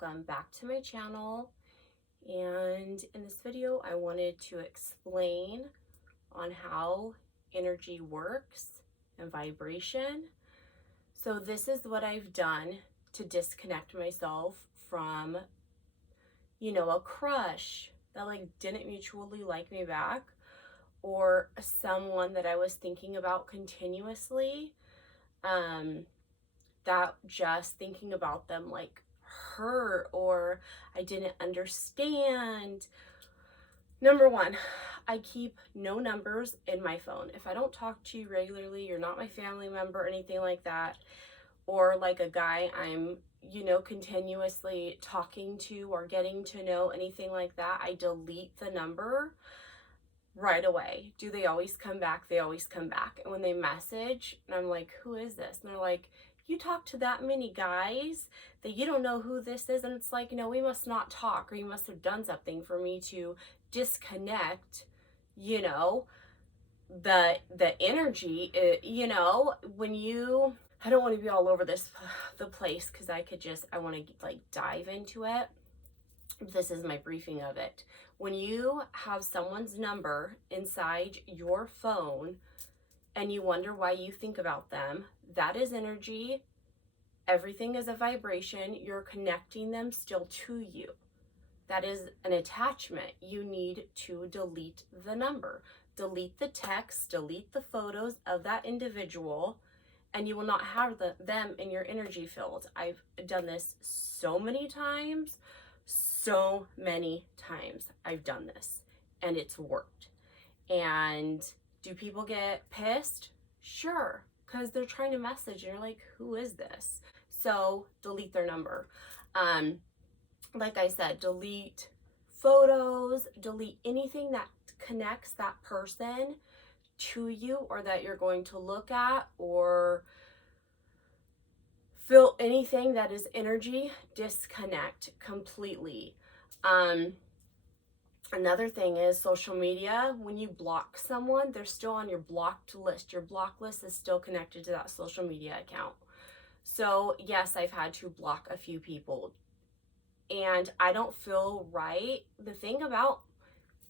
welcome back to my channel. And in this video, I wanted to explain on how energy works and vibration. So this is what I've done to disconnect myself from, a crush that didn't mutually like me back, or someone that I was thinking about continuously. That just thinking about them hurt, or I didn't understand. Number one, I keep no numbers in my phone. If I don't talk to you regularly, you're not my family member or anything like that, or like a guy I'm continuously talking to or getting to know, anything like that, I delete the number right away. Do they always come back? They always come back. And when they message and I'm like, who is this? And they're like, you talk to that many guys that you don't know who this is. And it's like, we must not talk, or you must have done something for me to disconnect, the energy, when you, I don't want to be all over the place, because I want to dive into it. This is my briefing of it. When you have someone's number inside your phone and you wonder why you think about them, that is energy. Everything is a vibration. You're connecting them still to you. That is an attachment. You need to delete the number. Delete the text, delete the photos of that individual, and you will not have them in your energy field. I've done this so many times. I've done this, and it's worked. And do people get pissed? Sure, because they're trying to message and you're like, who is this? So delete their number. Like I said, delete photos, delete anything that connects that person to you, or that you're going to look at, or feel anything that is energy. Disconnect completely. Another thing is social media. When you block someone, they're still on your blocked list. Your block list is still connected to that social media account. So yes, I've had to block a few people, and I don't feel right. The thing about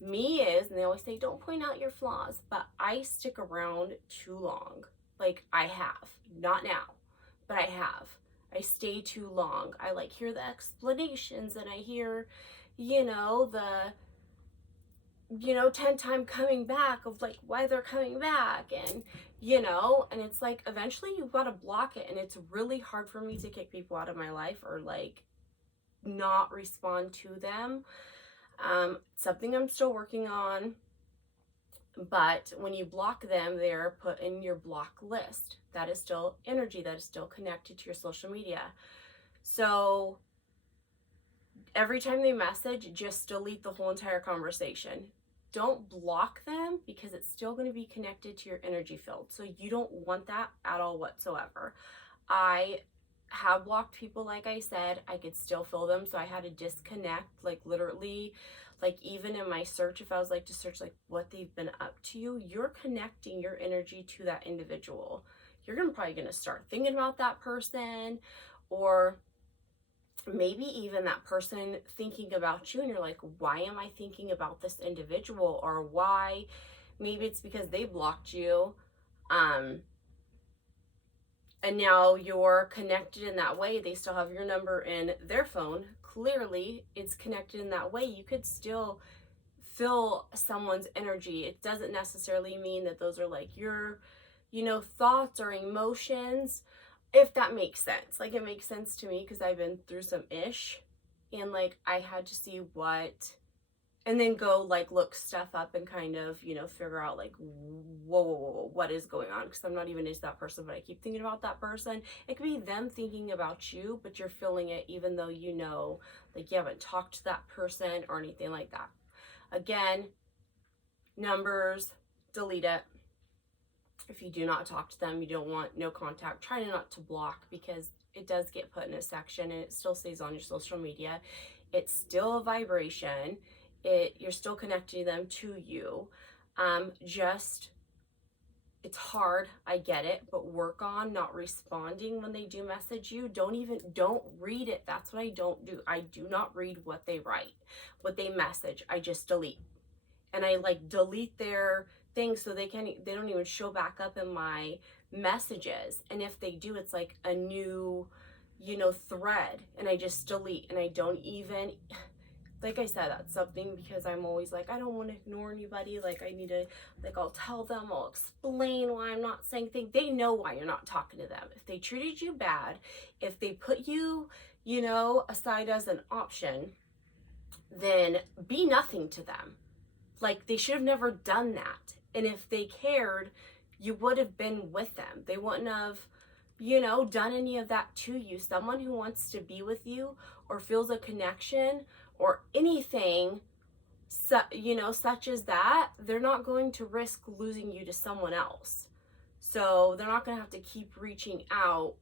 me is, and they always say, don't point out your flaws, but I stick around too long. I have, not now, but I have. I stay too long. I hear the explanations, and I hear, the 10 time coming back of why they're coming back, and and it's eventually you've got to block it. And it's really hard for me to kick people out of my life, or not respond to them. Something I'm still working on. But when you block them, they're put in your block list. That is still energy. That is still connected to your social media. So every time they message, just delete the whole entire conversation. Don't block them, because it's still going to be connected to your energy field. So you don't want that at all whatsoever. I have blocked people, like I said. I could still feel them, so I had to disconnect, literally. Even in my search, if I was to search what they've been up to, you're connecting your energy to that individual. You're probably going to start thinking about that person, or maybe even that person thinking about you, and you're like, why am I thinking about this individual? Or why? Maybe it's because they blocked you, and now you're connected in that way. They still have your number in their phone. Clearly it's connected in that way. You could still feel someone's energy. It doesn't necessarily mean that those are your thoughts or emotions, if that makes sense. It makes sense to me, because I've been through some ish, and I had to see what, and then go look stuff up and kind of figure out whoa, what is going on, because I'm not even into that person, but I keep thinking about that person. It could be them thinking about you, but you're feeling it, even though you haven't talked to that person or anything like that. Again, numbers, delete it. If you do not talk to them, you don't want no contact, try not to block, because it does get put in a section and it still stays on your social media. It's still a vibration. You're still connecting them to you. Just It's hard, I get it, but work on not responding when they do message you. Don't read it. That's what I don't do. I do not read what they write, what they message. I just delete. And I like delete their things so they don't even show back up in my messages. And if they do, it's like a new, thread, and I just delete, and I don't even, like I said, that's something, because I'm always like, I don't want to ignore anybody. Like, I need to, like, I'll tell them, I'll explain why I'm not saying things. They know why you're not talking to them. If they treated you bad, if they put you, aside as an option, then be nothing to them. Like, they should have never done that. And if they cared, you would have been with them. They wouldn't have, done any of that to you. Someone who wants to be with you or feels a connection or anything, such as that, they're not going to risk losing you to someone else. So they're not going to have to keep reaching out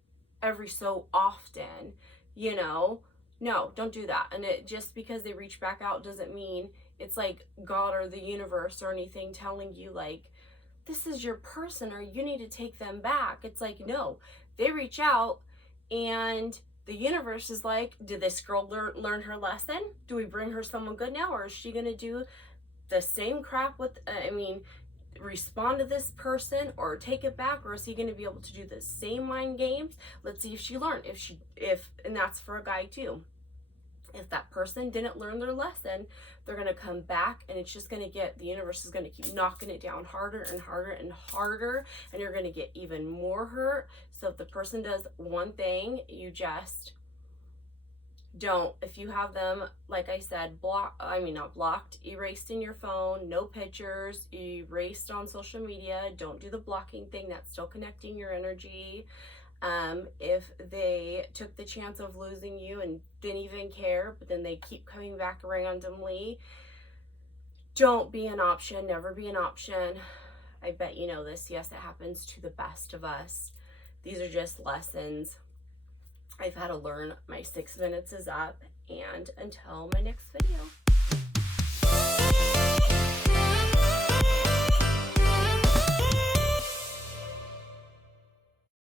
every so often, No, don't do that. And it just because they reach back out doesn't mean it's like God or the universe or anything telling you like, this is your person or you need to take them back. It's like, no, they reach out and the universe is like, did this girl learn her lesson? Do we bring her someone good now? Or is she going to do the same crap with, respond to this person or take it back? Or is he going to be able to do the same mind games? Let's see if she learned. And that's for a guy too. If that person didn't learn their lesson, they're going to come back, and it's just going to the universe is going to keep knocking it down harder and harder and harder, and you're going to get even more hurt. So if the person does one thing, you just don't. If you have them, like I said, not blocked, erased in your phone, no pictures, erased on social media, don't do the blocking thing. That's still connecting your energy. If they took the chance of losing you and didn't even care, but then they keep coming back randomly, don't be an option. Never be an option. I bet you know this. Yes, it happens to the best of us. These are just lessons I've had to learn. My 6 minutes is up, and until my next video.